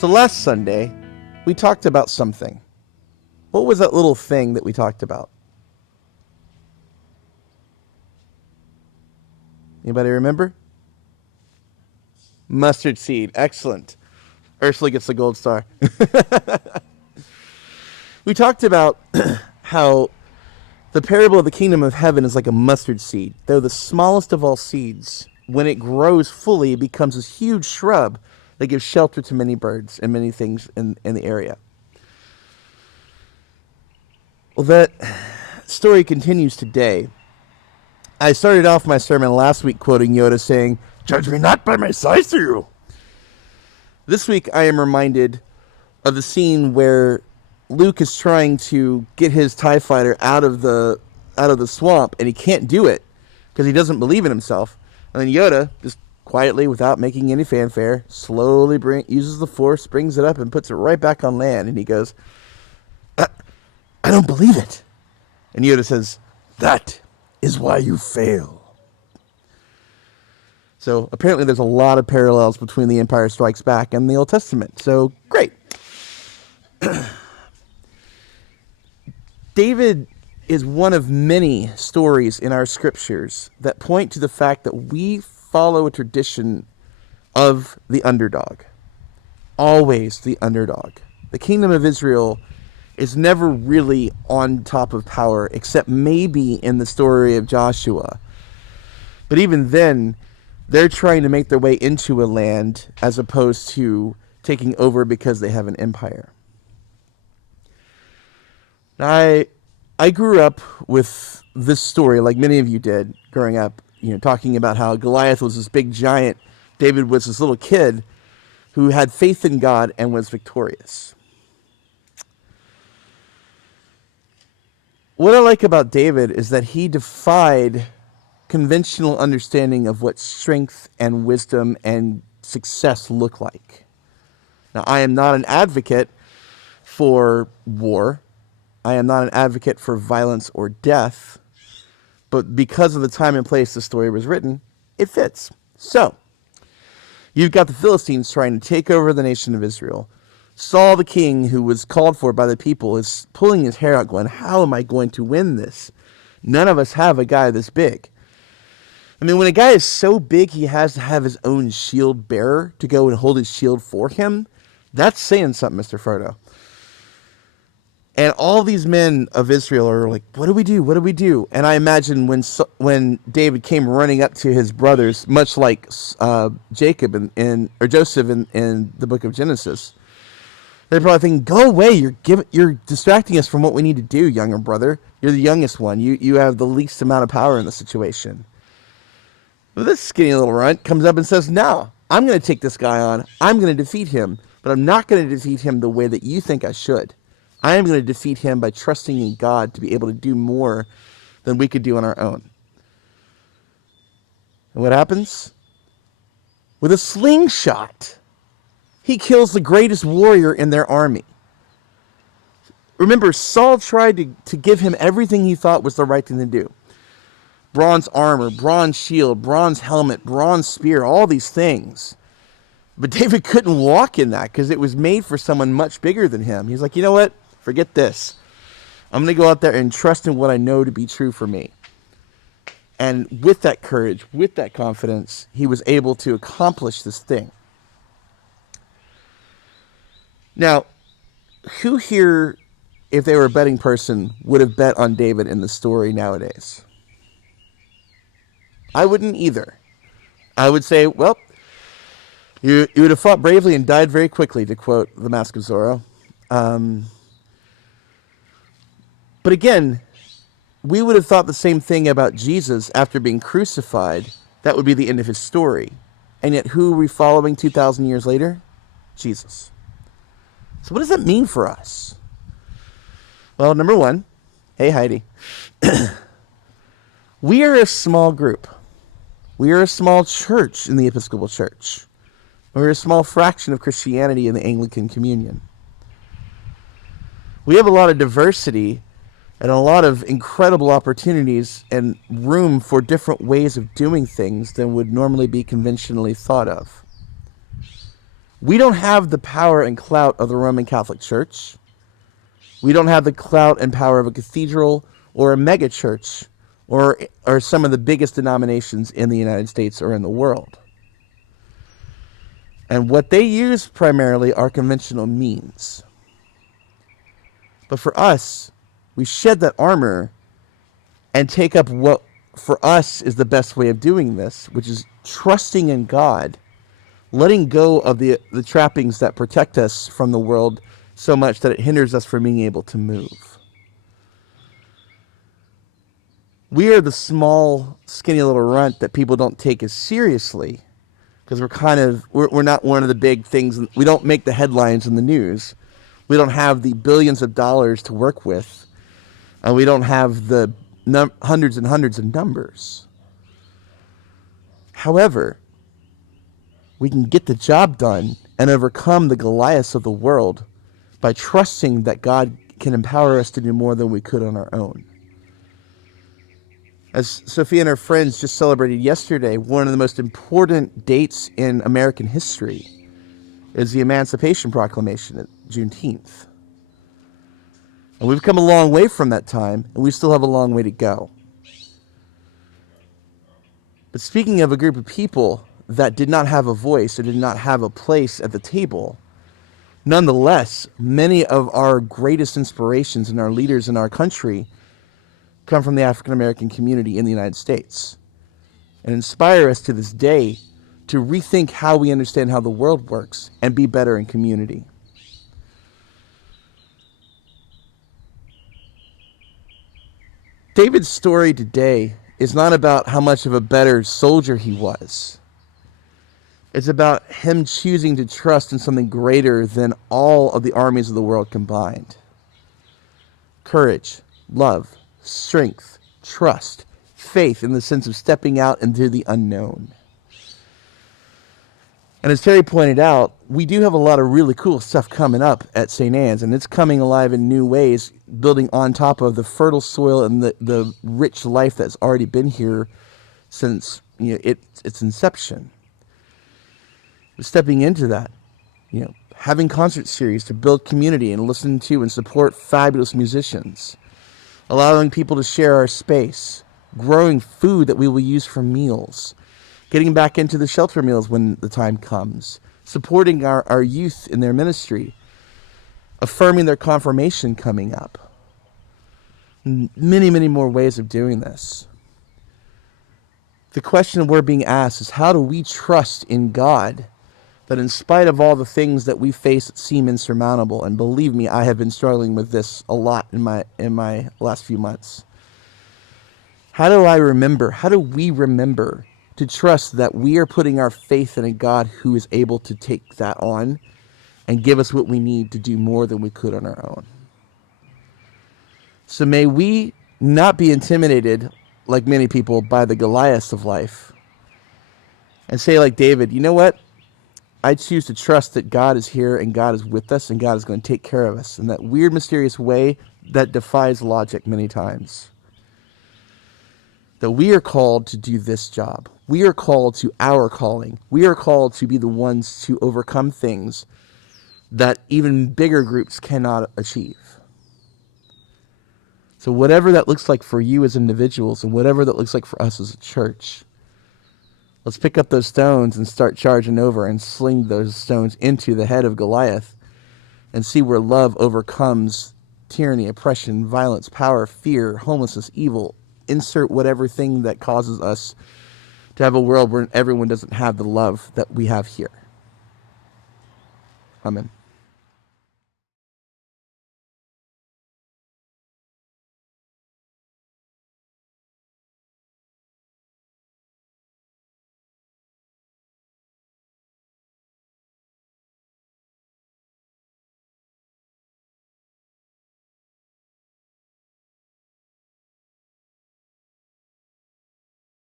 So last Sunday, we talked about something. What was that little thing that we talked about? Anybody remember? Mustard seed. Excellent. Ursula gets the gold star. We talked about how the parable of the kingdom of heaven is like a mustard seed. Though the smallest of all seeds, when it grows fully, it becomes this huge shrub that gives shelter to many birds and many things in the area. Well, that story continues today. I started off my sermon last week quoting Yoda saying, "Judge me not by my size through." This week I am reminded of the scene where Luke is trying to get his TIE fighter out of the swamp, and he can't do it because he doesn't believe in himself. And then Yoda, just quietly, without making any fanfare, slowly uses the Force, brings it up, and puts it right back on land. And he goes, I don't believe it. And Yoda says, "That is why you fail." So apparently there's a lot of parallels between The Empire Strikes Back and the Old Testament. So great. David is one of many stories in our scriptures that point to the fact that we follow a tradition of the underdog. Always the underdog. The kingdom of Israel is never really on top of power, except maybe in the story of Joshua. But even then, they're trying to make their way into a land as opposed to taking over because they have an empire. Now, I grew up with this story, like many of you did growing up, talking about how Goliath was this big giant, David was this little kid who had faith in God and was victorious. What I like about David is that he defied conventional understanding of what strength and wisdom and success look like. Now, I am not an advocate for war. I am not an advocate for violence or death. But because of the time and place the story was written, it fits. So, you've got the Philistines trying to take over the nation of Israel. Saul, the king, who was called for by the people, is pulling his hair out going, how am I going to win this? None of us have a guy this big. I mean, when a guy is so big he has to have his own shield bearer to go and hold his shield for him, that's saying something, Mr. Frodo. And all these men of Israel are like, what do we do? What do we do? And I imagine when David came running up to his brothers, much like Jacob or Joseph in the book of Genesis, they're probably thinking, go away. You're distracting us from what we need to do, younger brother. You're the youngest one. You have the least amount of power in the situation. Well, this skinny little runt comes up and says, no, I'm going to take this guy on. I'm going to defeat him, but I'm not going to defeat him the way that you think I should. I am going to defeat him by trusting in God to be able to do more than we could do on our own. And what happens? With a slingshot, he kills the greatest warrior in their army. Remember, Saul tried to give him everything he thought was the right thing to do. Bronze armor, bronze shield, bronze helmet, bronze spear, all these things. But David couldn't walk in that because it was made for someone much bigger than him. He's like, you know what? Forget this. I'm going to go out there and trust in what I know to be true for me. And with that courage, with that confidence, he was able to accomplish this thing. Now, who here, if they were a betting person, would have bet on David in the story nowadays? I wouldn't either. I would say, well, you would have fought bravely and died very quickly, to quote The Mask of Zorro. But again, we would have thought the same thing about Jesus after being crucified. That would be the end of his story. And yet, who are we following 2,000 years later? Jesus. So what does that mean for us? Well, number one, hey Heidi, we are a small group. We are a small church in the Episcopal Church. We're a small fraction of Christianity in the Anglican Communion. We have a lot of diversity and a lot of incredible opportunities and room for different ways of doing things than would normally be conventionally thought of. We don't have the power and clout of the Roman Catholic Church. We don't have the clout and power of a cathedral or a mega church or some of the biggest denominations in the United States or in the world. And what they use primarily are conventional means. But for us, we shed that armor and take up what for us is the best way of doing this, which is trusting in God, letting go of the trappings that protect us from the world so much that it hinders us from being able to move. We are the small, skinny little runt that people don't take as seriously because we're not one of the big things. We don't make the headlines in the news. We don't have the billions of dollars to work with. And we don't have the hundreds and hundreds of numbers. However, we can get the job done and overcome the Goliaths of the world by trusting that God can empower us to do more than we could on our own. As Sophia and her friends just celebrated yesterday, one of the most important dates in American history is the Emancipation Proclamation at Juneteenth. And we've come a long way from that time, and we still have a long way to go. But speaking of a group of people that did not have a voice or did not have a place at the table, nonetheless, many of our greatest inspirations and our leaders in our country come from the African American community in the United States and inspire us to this day to rethink how we understand how the world works and be better in community. David's story today is not about how much of a better soldier he was. It's about him choosing to trust in something greater than all of the armies of the world combined. Courage, love, strength, trust, faith in the sense of stepping out into the unknown. And as Terry pointed out, we do have a lot of really cool stuff coming up at St. Anne's, and it's coming alive in new ways, building on top of the fertile soil and the rich life that's already been here since its inception. But stepping into that, having concert series to build community and listen to and support fabulous musicians, allowing people to share our space, growing food that we will use for meals, getting back into the shelter meals when the time comes, supporting our youth in their ministry, affirming their confirmation coming up. Many, many more ways of doing this. The question we're being asked is, how do we trust in God that in spite of all the things that we face that seem insurmountable, and believe me, I have been struggling with this a lot in my last few months. How do we remember to trust that we are putting our faith in a God who is able to take that on and give us what we need to do more than we could on our own? So may we not be intimidated, like many people, by the Goliaths of life, and say like David, you know what? I choose to trust that God is here and God is with us and God is going to take care of us in that weird, mysterious way that defies logic many times. That we are called to do this job. We are called to our calling. We are called to be the ones to overcome things that even bigger groups cannot achieve. So whatever that looks like for you as individuals and whatever that looks like for us as a church, let's pick up those stones and start charging over and sling those stones into the head of Goliath and see where love overcomes tyranny, oppression, violence, power, fear, homelessness, evil. Insert whatever thing that causes us to have a world where everyone doesn't have the love that we have here. Amen.